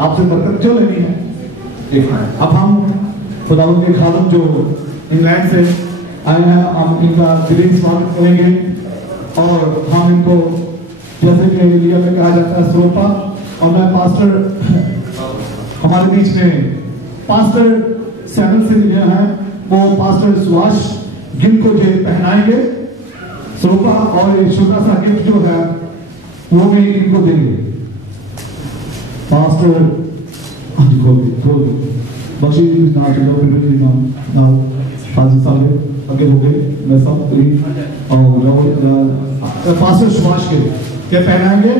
आपसे बरकत क्यों लेनी है? अब हम खुदावंद के खादम जो इंग्लैंड से आए हैं, हम इनका दिली स्वागत करेंगे और हम इनको जैसे कि लिया में कहा जाता है श्रोता, और मैं पास्टर हमारे बीच में पास्टर सैमुअल से लिया है, वो पास्टर सुभाष गिल को जो पहनाएंगे श्रोता, और एक छोटा सा गिफ्ट जो है वो भी इनको देंगे। पास्टर खोल बख्शी ना चलो ना फाजिल साहब आगे हो गए, मैं सब और पास्टर सुभाष के पहनाएंगे।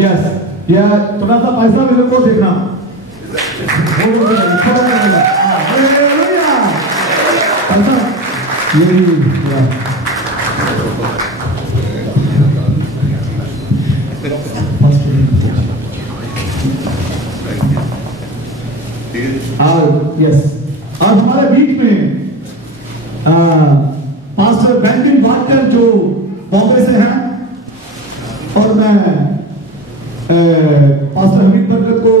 यस या थोड़ा सा पैसा मेरे को देखना यस। और हमारे बीच में पास्टर बैंकिंग वाटकर जो बॉम्बे से हैं, और मैं पास्टर हमीद बरकत को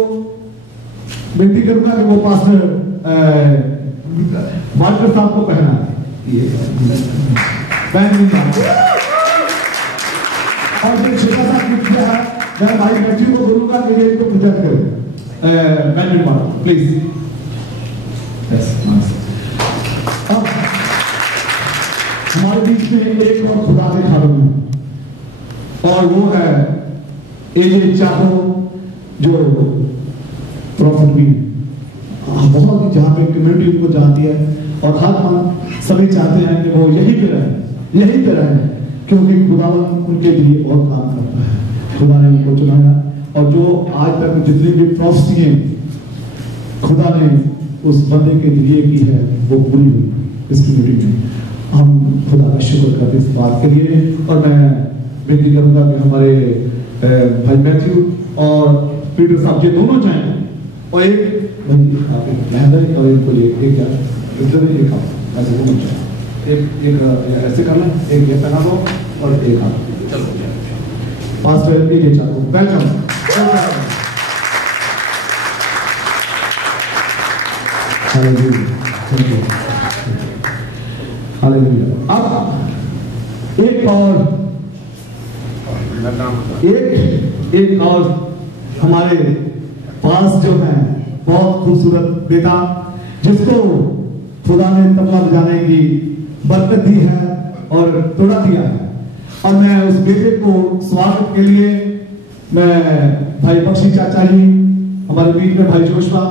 विनती करूंगा कि वो पास्टर वाटकर साहब को पहना और जो छोटा सा गिफ्ट है मैं भाई मैथ्यू को बोलूंगा कि ये इनको प्रेजेंट करें। Banking Watkar please. अब हमारे बीच में एक और खुदा के खादम है, और वो है एजे चाहो, जो प्रॉफिट भी बहुत ही जहाँ पे कम्युनिटी उनको जानती है, और हर हम सभी चाहते हैं कि वो यही पे रहे, क्योंकि खुदावन उनके लिए बहुत काम करता है। खुदा ने उनको चुनाया, और जो आज तक जितनी भी प्रॉफिटियां खुदा ने उस बंदे के लिए की है वो पूरी हुई। इसकी मीटिंग में। हम खुदा का शुक्र करते इस बात के लिए। और मैं विनती करूंगा कि हमारे भाई मैथ्यू और पीटर साहब ये दोनों जाएं और एक महेंद्र और इनको एक क्या इधर एक ऐसे दोनों जाए, एक ऐसे करना, एक ये पहना दो और एक आप पास्टर ये चाहूँ। वेलकम। हालेलुया। अब एक और हमारे पास जो है बहुत खूबसूरत बेटा, जिसको खुदा ने तबला बजाने की बरकत दी है और तोड़ा दिया है। और मैं उस बेटे को स्वागत के लिए मैं भाई बख्शी चाचा जी, हमारे बीच में भाई जोशवा,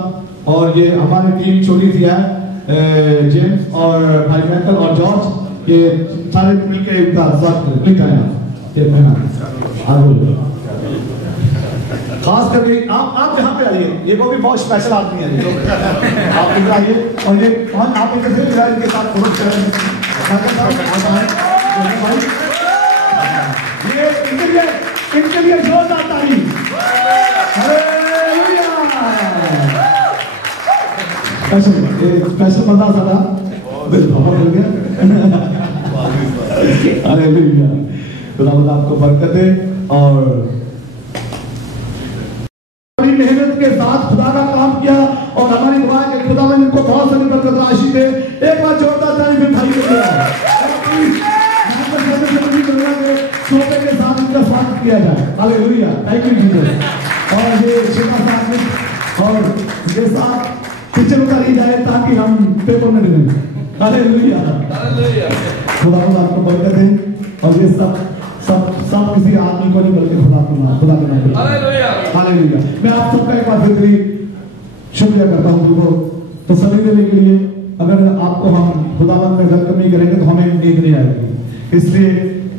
और ये हमारी टीम छोटी सी है, जेम्स और भाई मैकल और जॉर्ज, ये सारे मिलकर उनका स्वागत करें। ये पहना खास करके आप यहाँ पे आइए, ये को भी बहुत स्पेशल आदमी है आप इधर आइए। और ये आप इनके साथ इनके लिए जोरदार तारीफ। स्पेशल बंदा सारा मिल गया। हालेलुया। खुदा आपको बरकत दे और मेहनत के साथ खुदा का काम किया। और हमारी दुआ है कि खुदा इनको बहुत सारी बरकत राशि दे। एक बार जोरदार तारीफ भाई को दिया सोते के साथ इनका स्वागत किया जाए। हालेलुया। Thank you Jesus. और ये छोटा सा और ये साथ पिक्चर उतारी जाए ताकि हम पेपर में दें। हालेलुया। खुदा आपको बरकत दे। और ये सब किसी आदमी को नहीं बल्कि खुदा के नाम। हालेलुया। हालेलुया। मैं आप सबका एक बार फिर शुक्रिया करता हूँ तुमको तसल्ली देने के लिए। अगर आपको हम खुदावन में वेलकम नहीं करेंगे तो हमें नींद नहीं आएगी। इसलिए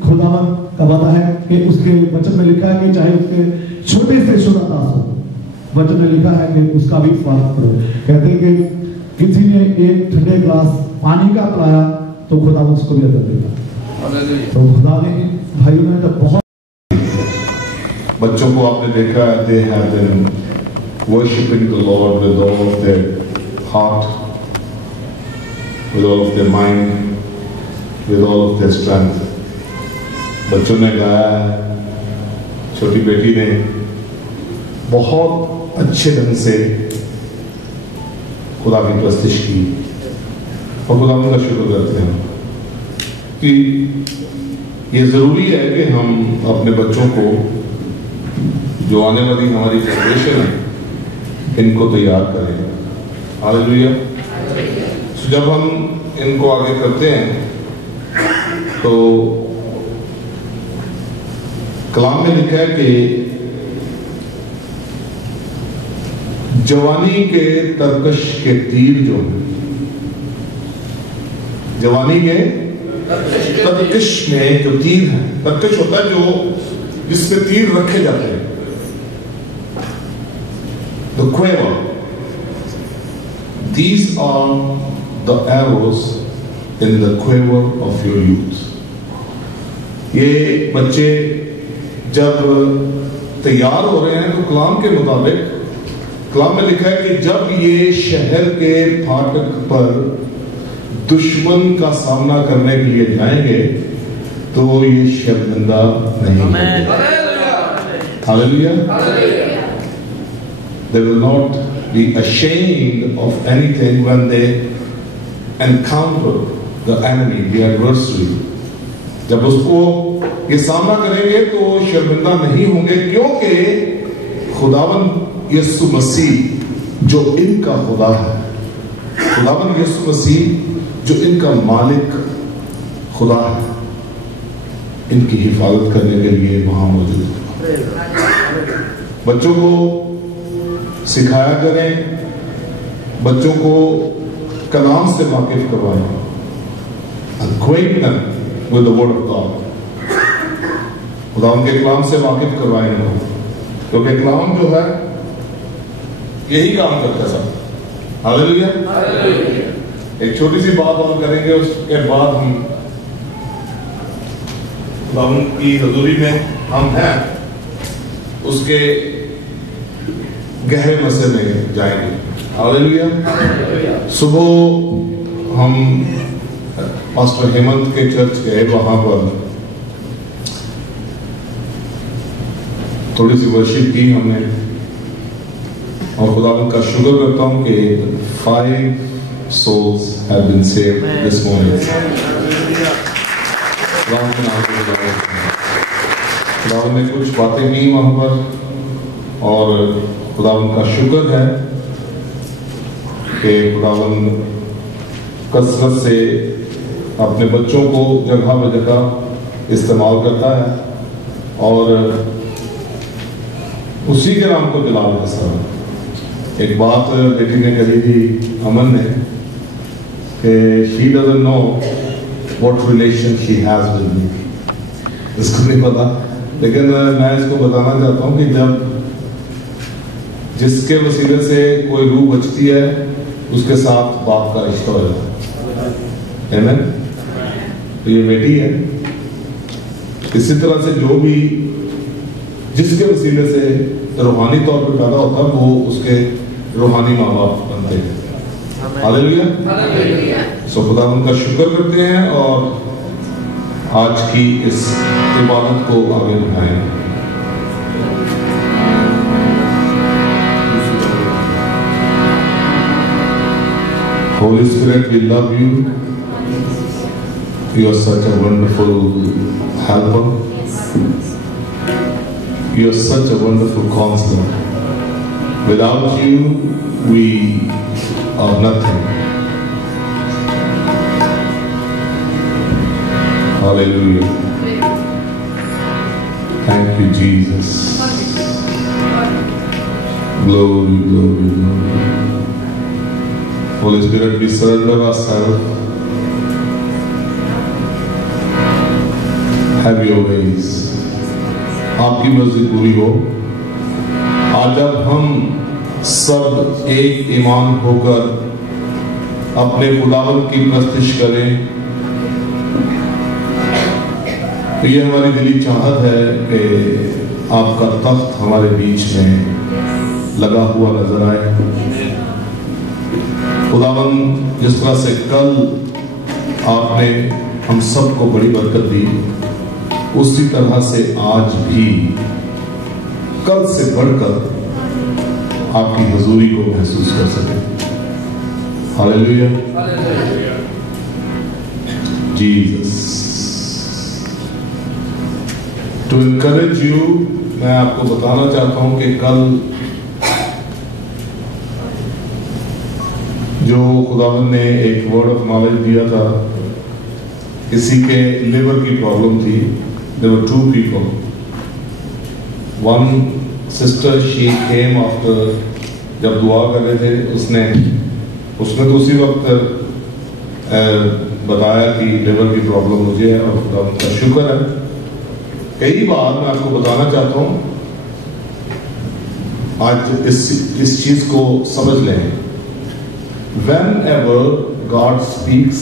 खुदावन का वादा है कि उसके वचन में लिखा है कि चाहे उसके छोटे से छोटा दास हो, वचन में लिखा है कि उसका भी स्वागत करो। कहते हैं कि किसी ने एक ठंडे ग्लास पानी का पिलाया तो खुदा उसको भी अदर देगा। तो खुदा ने भाइयों ने तो बहुत बच्चों को आपने देखा, they have been worshiping the Lord with all of their heart, with all of their mind, with all of their strength. बच्चों ने गाया, छोटी बेटी ने बहुत अच्छे ढंग से खुदा की प्रस्तिश की। और खुदा का शुक्र करते हैं कि ये जरूरी है कि हम अपने बच्चों को, जो आने वाली हमारी जनरेशन है, इनको तैयार करें। हालेलुया। जब हम इनको आगे करते हैं तो कलाम में लिखा है कि जवानी के तरकश के तीर जो है, जवानी के तरकश में जो तीर है, तरकश होता है जो जिसमें तीर रखे जाते हैं, the quiver, these are the arrows in the quiver of your youth. ये बच्चे जब तैयार हो रहे हैं तो कलाम के मुताबिक, कलाम में लिखा है कि जब ये शहर के फाटक पर दुश्मन का सामना करने के लिए जाएंगे तो ये शर्मिंदा नहीं होंगे। Hallelujah. They will not be ashamed of anything when they encounter the enemy, the adversary. जब उसको ये सामना करेंगे तो शर्मिंदा नहीं होंगे, क्योंकि खुदावन यीशु मसीह जो इनका खुदा है, खुदावन यीशु मसीह जो इनका मालिक खुदा है, इनकी हिफाजत करने के लिए वहां मौजूद है। बच्चों को सिखाया करें, बच्चों को कलाम से वाकिफ करवाएं, acquaint them with the word of God। खुदा उनके कलाम से वाकिफ करवाएं इनको, क्योंकि कलाम जो है यही काम करता है सब। हालेलुया। एक छोटी सी बात और करेंगे, उसके बाद हम खुदावंद की हजूरी में हम हैं उसके गहरे मसले में जाएंगे। हालेलुया। सुबह हम पास्टर हेमंत के चर्च गए, वहां पर थोड़ी सी वर्शिप की हमने, और खुदावंद का शुक्र करता हूं कि 5 souls have been saved this morning. खुदावंद ने कुछ बातें की वहां पर, और खुदावंद का शुक्र है कि खुदावंद कसरत से अपने बच्चों को जगह बजगह इस्तेमाल करता है, और उसी के नाम को जलाल है सर। एक बात बेटी ने कही थी, अमन ने, कि she doesn't know what relation she has with me. इसको नहीं पता, लेकिन मैं इसको बताना चाहता हूँ कि जब जिसके वसीले से कोई रूह बचती है, उसके साथ बाप का रिश्ता हो जाता है। आमीन। तो ये बेटी है, इसी तरह से जो भी जिसके वसीले से रूहानी तौर पर पैदा होता है, वो उसके रूहानी माँ बाप बनते हैं। हालेलुया। सो खुदावंद का शुक्र करते हैं और आज की इस इबादत को आगे बढ़ाएंगे। Holy Spirit, we love you. You are such a wonderful helper. You are such a wonderful counselor. Without you, we are nothing. Hallelujah. Thank you, Jesus. Glory, glory, glory. Holy Spirit, we surrender ourselves. Have your ways. आपकी मर्जी पूरी हो। आज जब हम सब एक ईमान होकर अपने खुदावंद की प्रस्तिश करें, तो ये हमारी दिली चाहत है कि आपका तख्त हमारे बीच में लगा हुआ नजर आए। खुदावंद, जिस तरह से कल आपने हम सबको बड़ी बरकत दी, उसी तरह से आज भी कल से बढ़कर आपकी हजूरी को महसूस कर सके। Hallelujah. Jesus. To encourage you, मैं आपको बताना चाहता हूं कि कल जो खुदावंद ने एक वर्ड ऑफ नॉलेज दिया था, किसी के लिवर की प्रॉब्लम थी। There were 2 people. One sister, she came after, जब दुआ कर रहे थे, उसने तो उसी वक्त बताया कि लिवर की प्रॉब्लम मुझे है, और खुदावंद का शुक्र है। कई बार मैं आपको बताना चाहता हूँ, आज इस चीज को समझ लें। Whenever God speaks,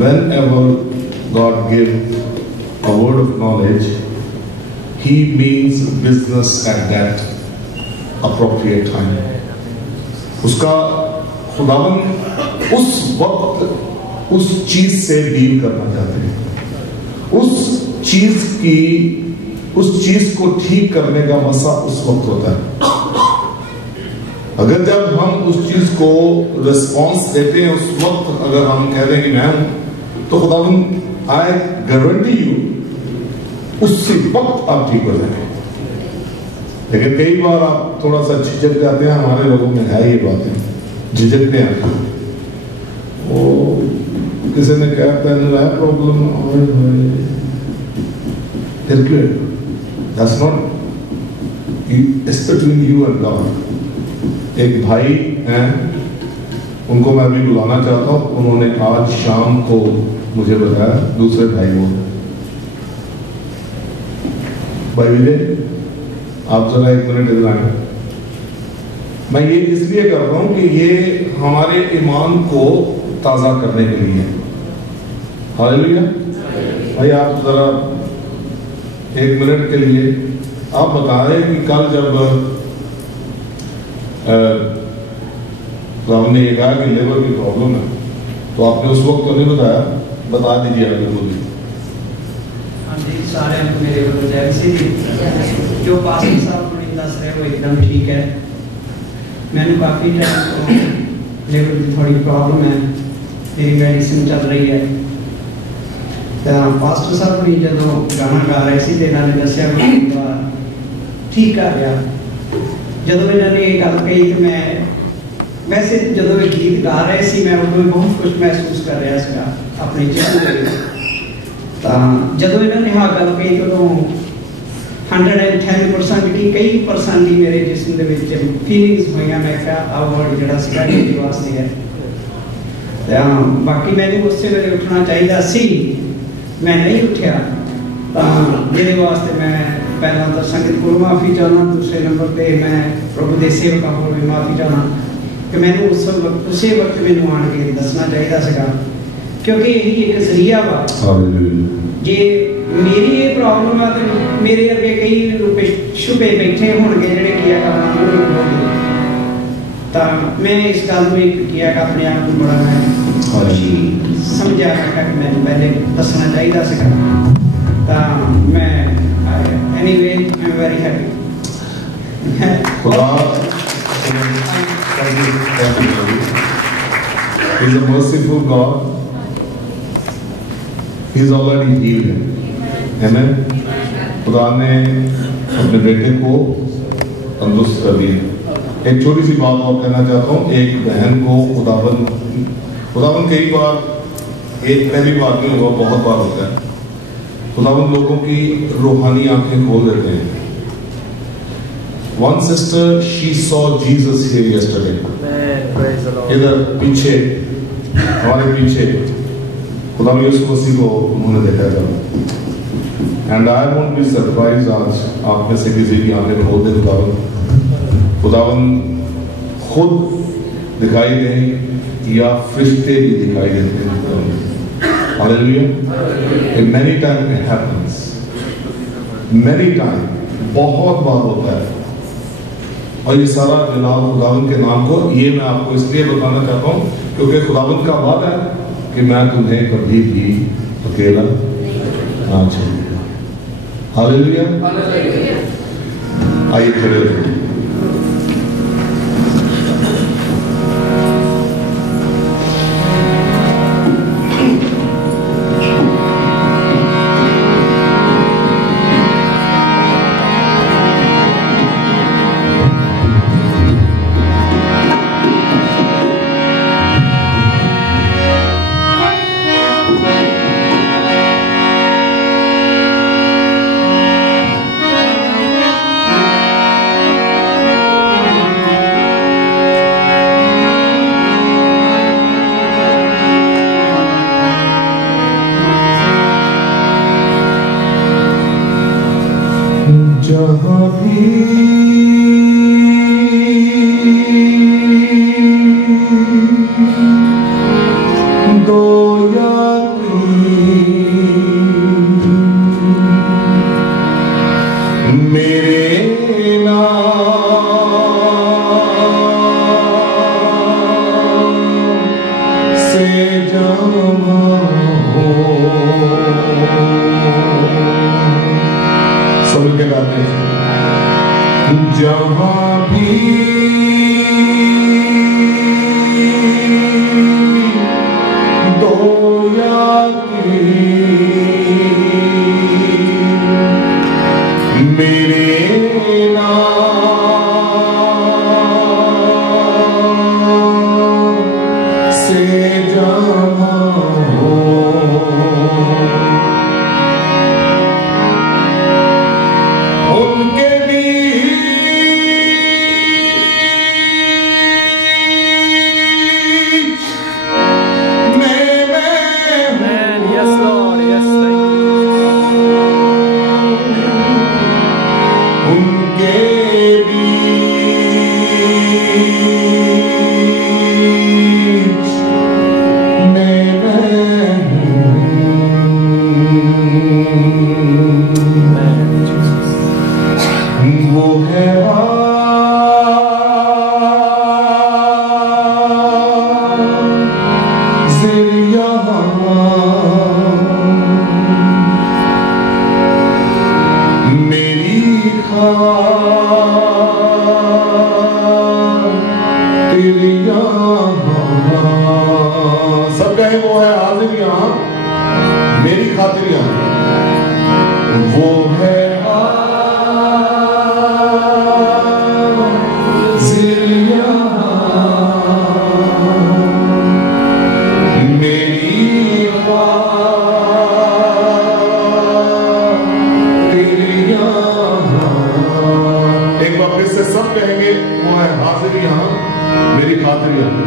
whenever God gives a word of knowledge, He means business at that appropriate time. उसका खुदावंद उस वक्त उस चीज से डील करना चाहते हैं, उस चीज को ठीक करने का मसा उस वक्त होता है। अगर जब हम उस चीज को रिस्पॉन्स देते हैं, उस वक्त अगर हम कह दें कि मैं हूं, तो खुदावंद आई गारंटी यू उसी वक्त आप ठीक हो जाएंगे। लेकिन कई बार आप थोड़ा सा झिझक जाते हैं, हमारे लोगों में है ये बातें, झिझकते हैं। वो किसी ने कहता है प्रॉब्लम, फिर क्यों? That's not, it's between you and God. एक भाई हैं, उनको मैं अभी बुलाना चाहता हूँ। उन्होंने आज शाम को मुझे बताया, दूसरे भाई वो, भाई विजय, आप जरा 1 मिनट इधर आए। मैं ये इसलिए कर रहा हूं कि ये हमारे ईमान को ताज़ा करने के लिए है। हालेलुया। भाई आप जरा 1 मिनट के लिए आप बताएं कि कल जब हमने ये कहा कि लेबर की प्रॉब्लम है, तो आपने उस वक्त तो नहीं बताया, बता दीजिए आगे बोलिए। हाँ जी, सारे मेरे को जैसे जो पास्टर साहब ने दस रहे वो एकदम ठीक है। मैंने काफ़ी टाइम तो लेबर की थोड़ी प्रॉब्लम है, मेरी मेडिसिन चल रही है। तो पास्टर साहब ने जो गाना गा रहे सी तो इन्होंने दसिया ठीक आ गया। जो इन्होंने ये गल कही तो मैं वैसे जो ये गीत गा रहे सी मैं उदों बहुत कुछ महसूस कर रहा था अपने जिस्म के। तो जो इन्होंने हाँ गल कही तो 110% की कई परसेंट ही मेरे जिस्म के फीलिंग्स हुई। मैं क्या अवार्ड जो मेरे वास्ते है। बाकी मैंने उससे वेले उठना चाहिए सी, मैं नहीं उठा। मेरे वास्ते मैं पहला तो संगत को माफ़ी चाहना, दूसरे नंबर पे मैं प्रभु के सेवकों को भी माफ़ी चाहना कि मैंने उसी वक्त मैंने आन के दसना चाहिए सका, क्योंकि यही एक जरिया वा। जे मेरी ये प्रॉब्लम है तो मेरे अगे कई शुभे बैठे होंगे जोड़े किया करना, तो मैं इस गल में किया अपने आप को बड़ा मैं समझा कि मैंने पहले दसना चाहिए सका। तो मैं anyway I am very happy. He is a merciful God. He is already healed him. Amen. खुदा ने अपने बेटे को तंदुरुस्त कर दिया। एक छोटी सी बात और कहना चाहता हूँ। एक बहन को खुदावन कई बार, एक पहली बार नहीं हुआ, बहुत बार होता है, खुदावन लोगों की रूहानी आंखें खोल देते हैं। One sister, she saw Jesus here yesterday. इधर पीछे, हमारे पीछे खुदा यीशु मसीह को उन्होंने देखा था। And I won't be surprise आज आप में से किसी की आंखें खोल दे खुदावन खुद दिखाई दें या फरिश्ते भी दिखाई देते हैं। Hallelujah. many times it happens, many times, बहुत बार होता है। और ये सारा जलाल खुदावन के नाम को, ये मैं आपको इसलिए बताना चाहता हूँ क्योंकि खुदावन का वादा है कि मैं तुम्हें कभी भी अकेला ना छोड़ूंगा। हालेलुया। आइए खड़े हो। जहाँ भी दो यात्री मेरे नाम से जमा हो, सब के गाते हैं। जहाँ भी दो यात्री मेरे नाम से जमा हो, उनके तेरी यहाँ, सब कहे वो है हाजिर यहाँ मेरी खातिर यहाँ, वो है हाजिर यहाँ मेरी खातिर यहाँ। एक बार फिर से सब कहेंगे वो है हाजिर यहाँ मेरी खातिर यहाँ,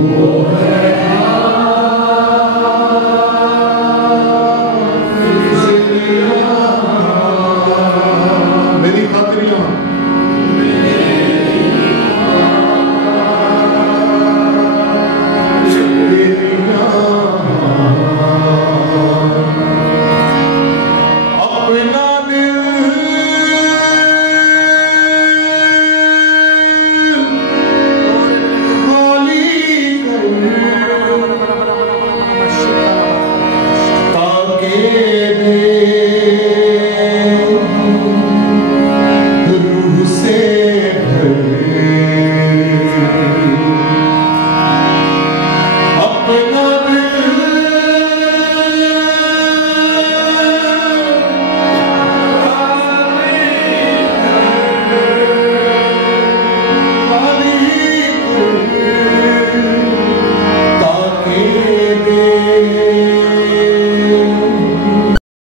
वो है